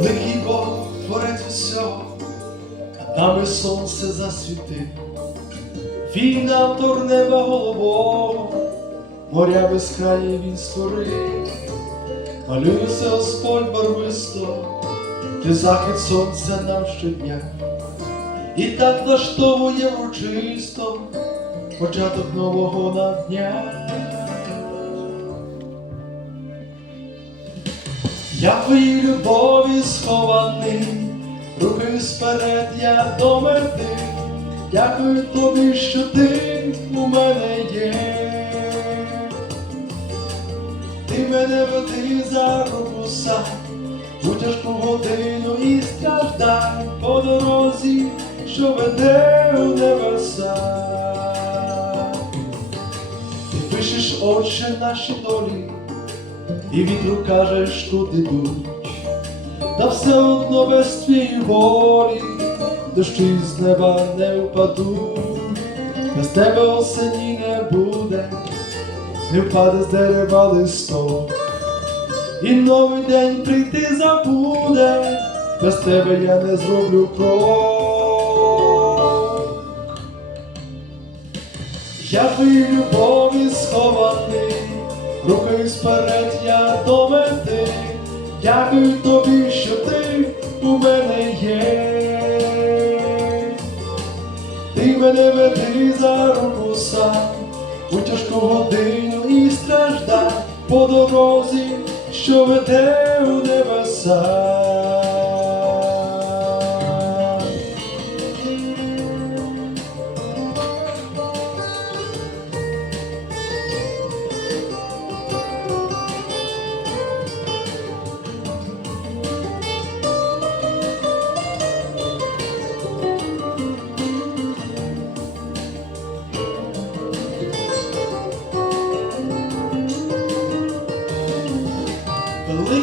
Великий Бог творець усього, нами сонце засвітив, він автор неба голубого, моря безкраї він створив, малюється Господь барвисто, ти захід сонця нам щодня, і так влаштовує врочисто початок нового нам дня. Я любові схований, руки сперед я до мети. Дякую тобі, що ти у мене є. Ти мене веди за руку сам, у тяжку годину і страждай по дорозі, що веде у небеса. Ти пишеш, отче, наші долі і вітру кажеш, тут ідуть, та все одно без твоєї волі дощі з неба не впадуть, без тебе осені не буде, не впаде з дерева листок, і новий день прийти забуде, без тебе я не зроблю крок. Я в твоїй любові схований, рухаюсь вперед я до мети. Дякую тобі, що ти у мене є. Ти мене веди за руку сам, у тяжку годину і страждай по дорозі, що веде у небеса.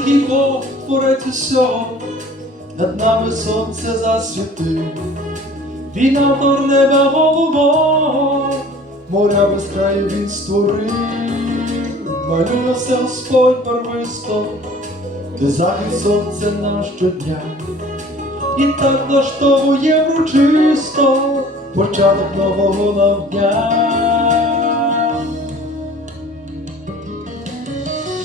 Великий творець усього, над нами сонце засвітив, він автор неба голубого, моря без краю він створив, малювався Господь барвисто, де захід сонця нам щодня, і так влаштовує вручисто початок нового нам